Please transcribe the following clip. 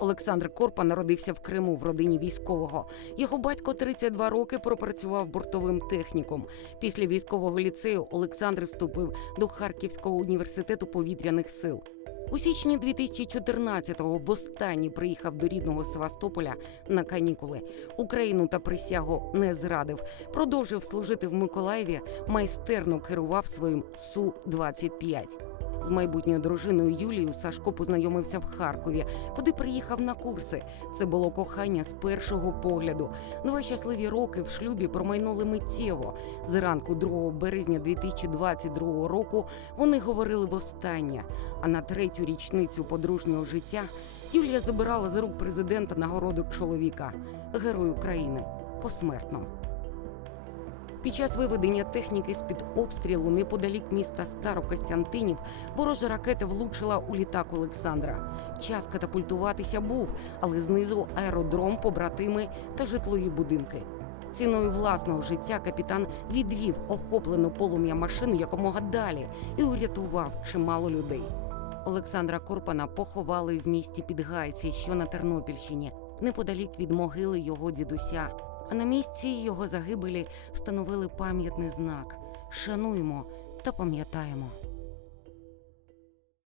Олександр Корпа народився в Криму в родині військового. Його батько 32 роки пропрацював бортовим техніком. Після військового ліцею Олександр вступив до Харківського університету повітряних сил. У січні 2014-го востаннє приїхав до рідного Севастополя на канікули. Україну та присягу не зрадив. Продовжив служити в Миколаєві, майстерно керував своїм су 25 з майбутньою дружиною Юлією Сашко познайомився в Харкові, куди приїхав на курси. Це було кохання з першого погляду. Два щасливі роки в шлюбі промайнули миттєво. Зранку 2 березня 2022 року вони говорили востаннє. А на третю річницю подружнього життя Юлія забирала з рук президента нагороду чоловіка, герой України, посмертно. Під час виведення техніки з-під обстрілу неподалік міста Старокостянтинів ворожа ракета влучила у літак Олександра. Час катапультуватися був, але знизу аеродром, побратими та житлові будинки. Ціною власного життя капітан відвів охоплену полум'я машину якомога далі і урятував чимало людей. Олександра Корпана поховали в місті Підгайці, що на Тернопільщині, неподалік від могили його дідуся. А на місці його загибелі встановили пам'ятний знак. Шануємо та пам'ятаємо.